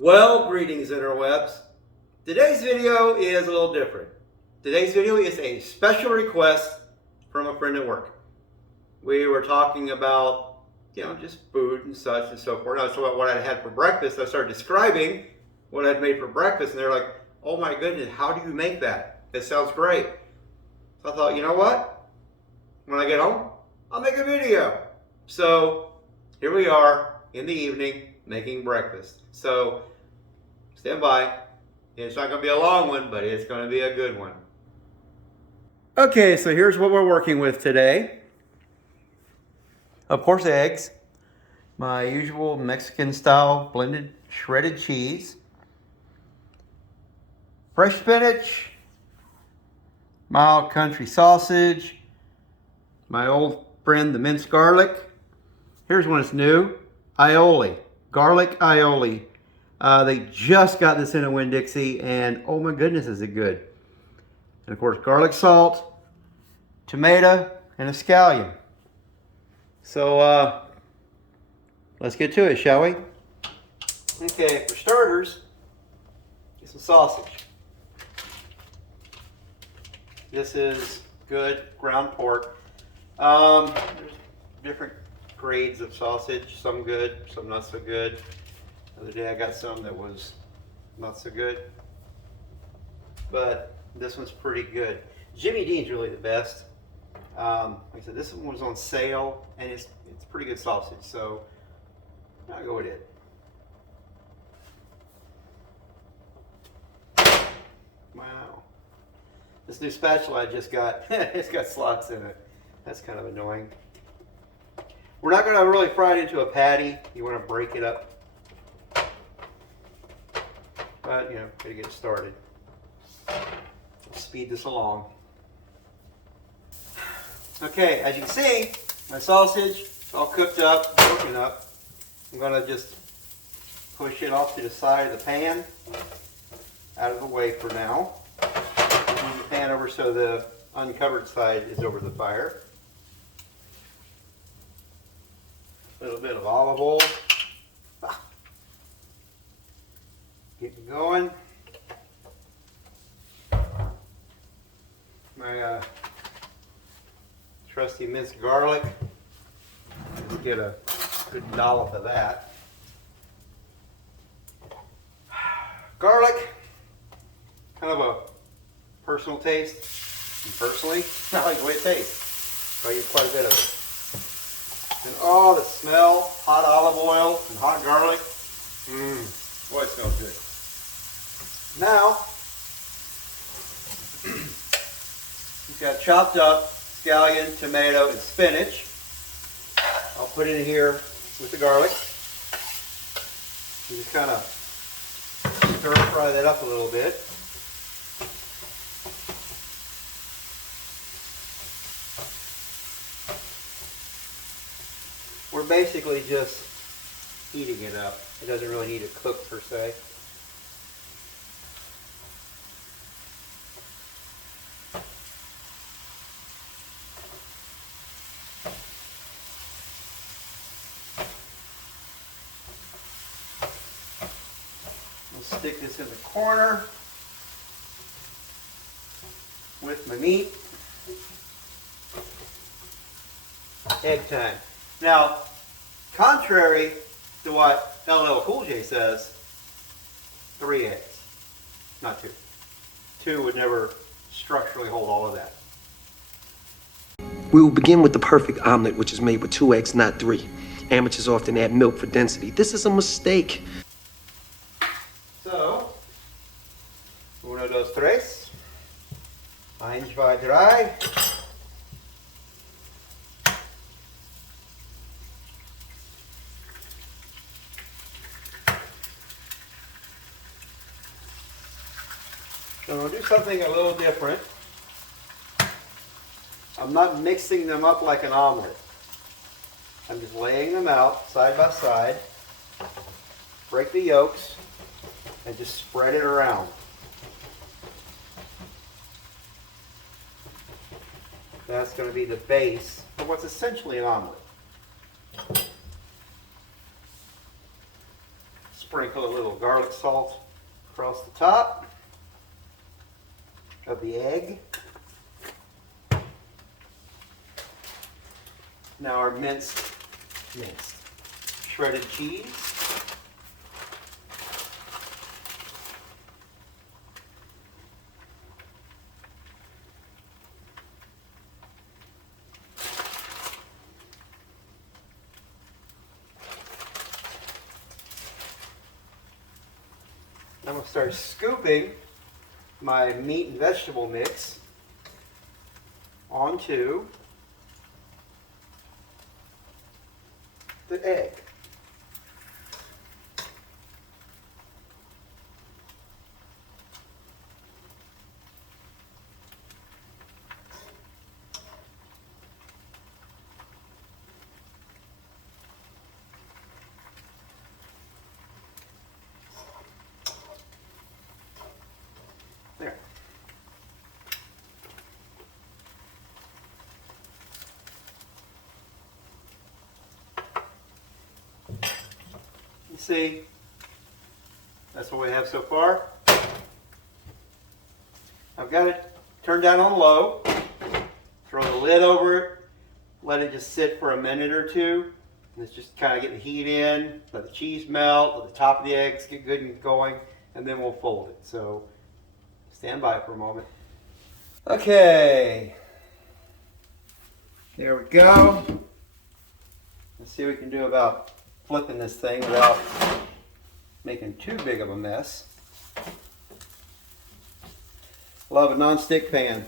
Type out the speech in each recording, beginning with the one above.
Well, greetings interwebs. Today's video is a little different. Today's video is a special request from a friend at work. We were talking about, just food and such and so forth. I was talking about what I had for breakfast. I started describing what I'd made for breakfast, and they're like, "Oh my goodness, how do you make that? It sounds great." So I thought, you know what? When I get home, I'll make a video. So here we are in the evening making breakfast. So stand by. It's not going to be a long one, but it's going to be a good one. Okay, so here's what we're working with today. Of course, eggs. My usual Mexican style blended shredded cheese. Fresh spinach. Mild country sausage. My old friend, the minced garlic. Here's one that's new. Aioli. Garlic aioli. They just got this in a Winn-Dixie, and oh my goodness, is it good. And of course, garlic salt, tomato, and a scallion. So let's get to it, shall we? Okay, for starters, get some sausage. This is good ground pork. There's different grades of sausage, some good, some not so good. The other day I got some that was not so good, but this one's pretty good. Jimmy Dean's really the best. Like I said, this one was on sale, and it's pretty good sausage, so I'll go with it. Wow. This new spatula I just got, it's got slots in it. That's kind of annoying. We're not going to really fry it into a patty. You want to break it up. But, gotta get it started. Let's speed this along. Okay, as you can see, my sausage is all cooked up, broken up. I'm gonna just push it off to the side of the pan, out of the way for now. Move the pan over so the uncovered side is over the fire. A little bit of olive oil. Getting going. My trusty minced garlic. Let's get a good dollop of that. Garlic, kind of a personal taste. And personally, I like the way it tastes. So I use quite a bit of it. And oh, the smell, hot olive oil and hot garlic. Boy, it smells good. Now, we've got chopped up scallion, tomato, and spinach. I'll put it in here with the garlic. And just kind of stir fry that up a little bit. We're basically just heating it up. It doesn't really need to cook per se. We'll stick this in the corner with my meat. Egg time. Now, contrary to what LL Cool J says, 3 eggs, not 2. 2 would never structurally hold all of that. We will begin with the perfect omelet, which is made with 2 eggs, not 3. Amateurs often add milk for density. This is a mistake. So, 1, 2, 3. 1, 2, 3. So we'll do something a little different. I'm not mixing them up like an omelet. I'm just laying them out side by side. Break the yolks and just spread it around. That's going to be the base of what's essentially an omelet. Sprinkle a little garlic salt across the top of the egg. Now our minced shredded cheese. I'm going to start scooping my meat and vegetable mix onto the egg. There. You see, that's what we have so far. I've got it turned down on low. Throw the lid over it. Let it just sit for a minute or two. Let's just kind of get the heat in. Let the cheese melt. Let the top of the eggs get good and going. And then we'll fold it. So stand by for a moment. Okay. There we go. Let's see what we can do about flipping this thing without making too big of a mess. Love a non-stick pan.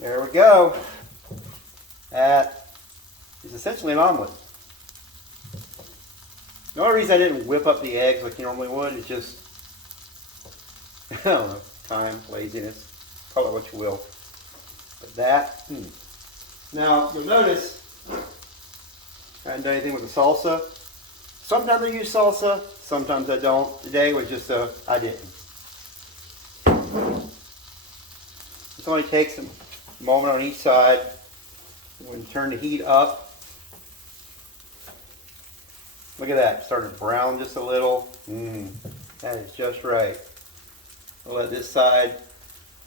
There we go. That is essentially an omelet. The only reason I didn't whip up the eggs like you normally would is just, I don't know, time, laziness, call it what you will. But that, Now, you'll notice, I haven't done anything with the salsa. Sometimes I use salsa, sometimes I don't. Today was just I didn't. It only takes a moment on each side. When you turn the heat up, look at that, starting to brown just a little. That is just right. We'll let this side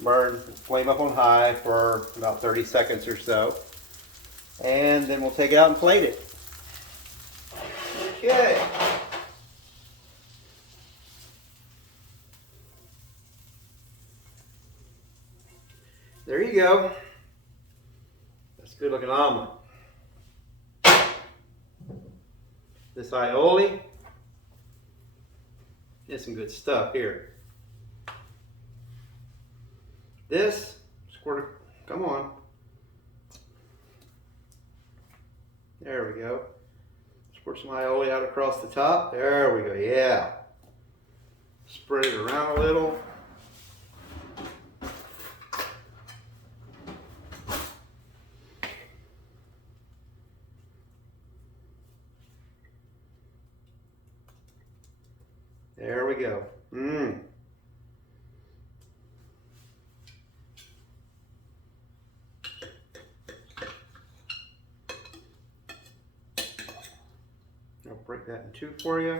burn, flame up on high for about 30 seconds or so. And then we'll take it out and plate it. Okay. There you go. That's a good looking omelet. This aioli is some good stuff here. This, come on. There we go. Squirt some aioli out across the top. There we go, yeah. Spread it around a little. There we go. I'll break that in two for you.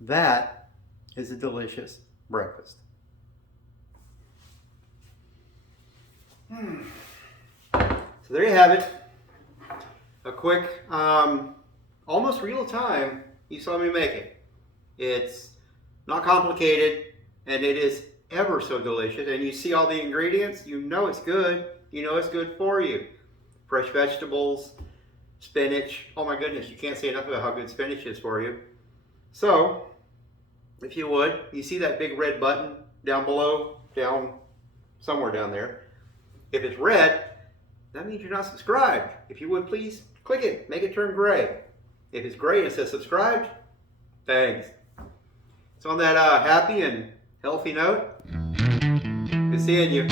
That is a delicious breakfast. So there you have it. A quick, almost real time, you saw me make it. It's not complicated, and it is ever so delicious. And you see all the ingredients, you know it's good. You know it's good for you. Fresh vegetables, spinach. Oh my goodness, you can't say enough about how good spinach is for you. So, if you would, you see that big red button down below, somewhere down there. If it's red, that means you're not subscribed. If you would, please click it, make it turn gray. If it's gray and it says subscribed, thanks. So on that happy and healthy note, good seeing you.